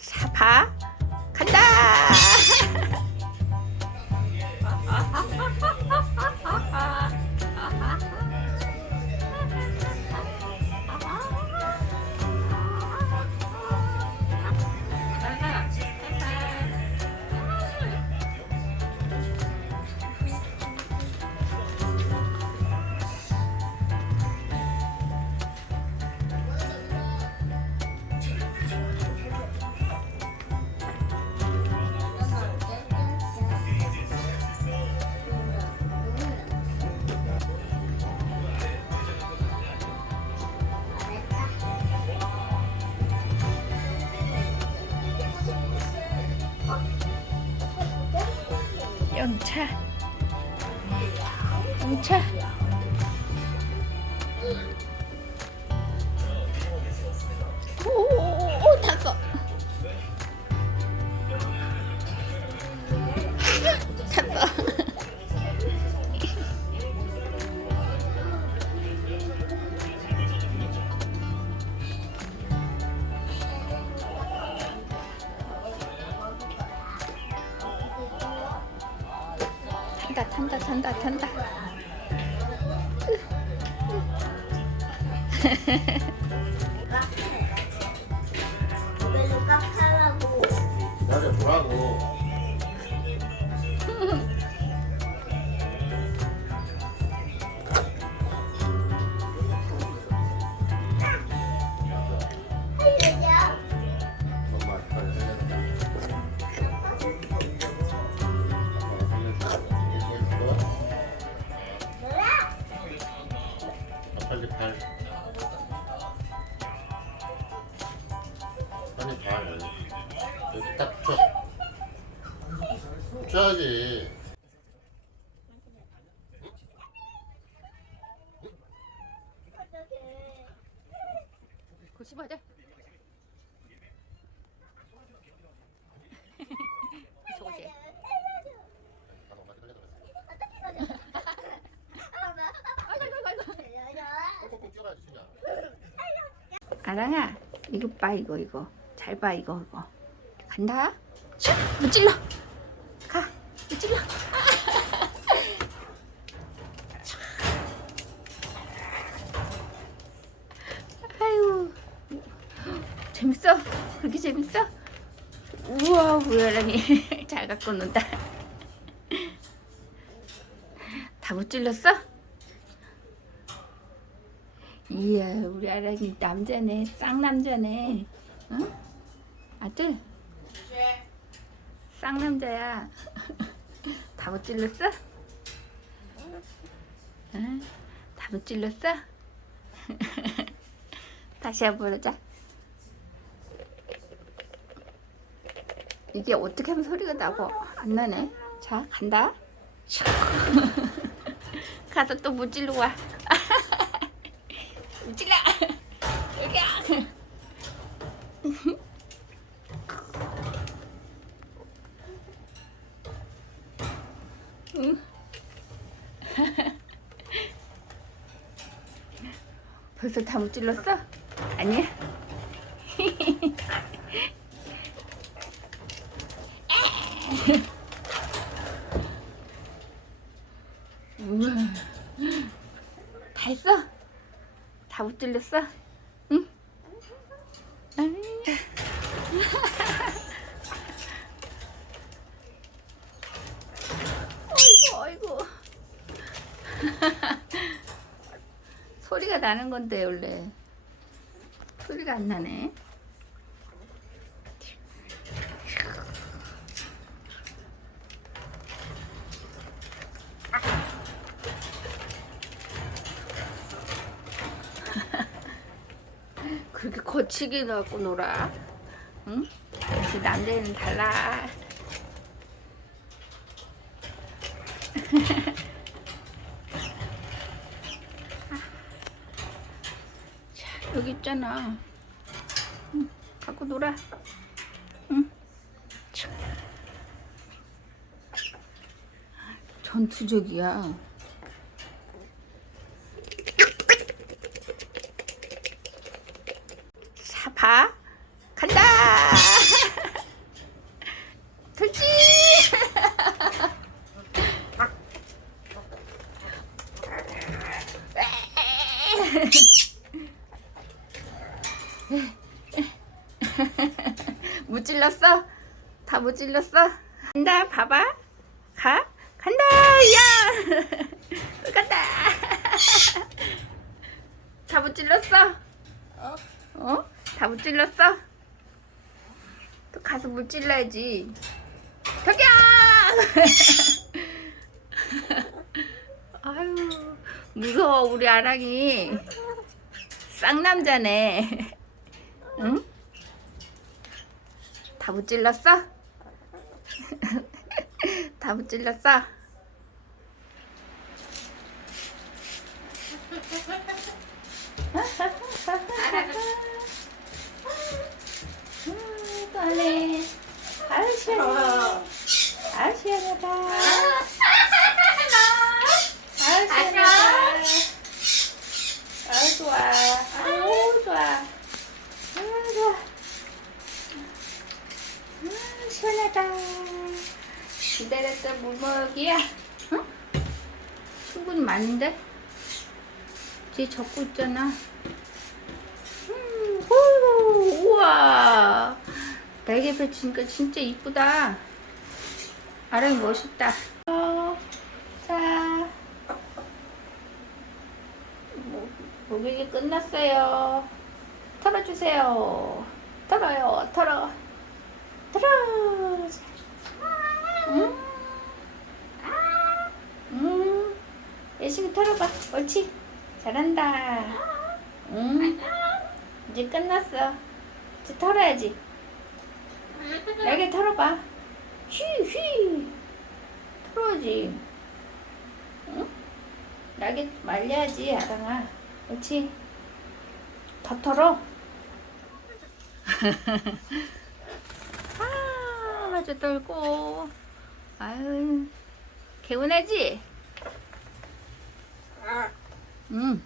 사파 간다. 영차. 영차. 탄다 탄다 탄다 탄다. 나를 보라고. 아. 살려줘. 꼭꼭 뛰어라지, 진짜. 아랑아 이거 봐 이거 이거 잘 봐 이거 이거 간다 가무 찔러. 아유. 재밌어? 그렇게 재밌어? 우와 우리 아랑이 잘 갖고 논다. 다 무찔렀어? 이야 우리 아랑이 남자네. 쌍남자네. 응? 아들? 쌍남자야 다 못 찔렀어? 응? 다 못 찔렀어? 다시 한번 보자 이게 어떻게 하면 소리가 나고 안 나네 자 간다 가서 또못 찔러 와 찔러 여기야 응. 벌써 다못 찔렀어? 아니야? 우와. 다 했어? 다못 찔렀어? 응? 아니. 어이구 어이구 소리가 나는 건데 원래. 소리가 안 나네. 그렇게 거치게 갖고 놀아? 응? 역시 남자는 달라 여기 있잖아. 응, 갖고 놀아. 응. 전투적이야. 사파 간다. 돌지. 찔렀어? 다 무찔렀어? 간다 봐봐 가 간다 야또 간다 다 무찔렀어? 어? 어? 다 무찔렀어? 또 가서 무찔러야지 저기야 아유 무서워 우리 아랑이 쌍남자네 응? 다 무찔렀어? 다 무찔렀어? 음, 떨래. 아유, 시원해. 아유, 시원하다. 아유, 시원하다. 아유, 좋아. 아유, 좋아. 아유, 좋아. 아, 시원하다. 기다렸던 물먹이야. 응? 충분히 많은데? 뒤에 적고 있잖아. 음, 후, 우와. 날개 펼치니까 진짜 이쁘다. 아랑이 멋있다. 어, 자. 모- 목욕이 끝났어요. 털어주세요. 털어요, 털어. 응? 응. 열심히 털어봐. 옳지. 잘한다. 응. 이제 끝났어. 이제 털어야지. 날개 털어봐. 휘, 휘. 털어야지. 응? 날개 말려야지, 아랑아. 옳지. 더 털어. 아, 마저 떨고. 아유, 개운하지? 응.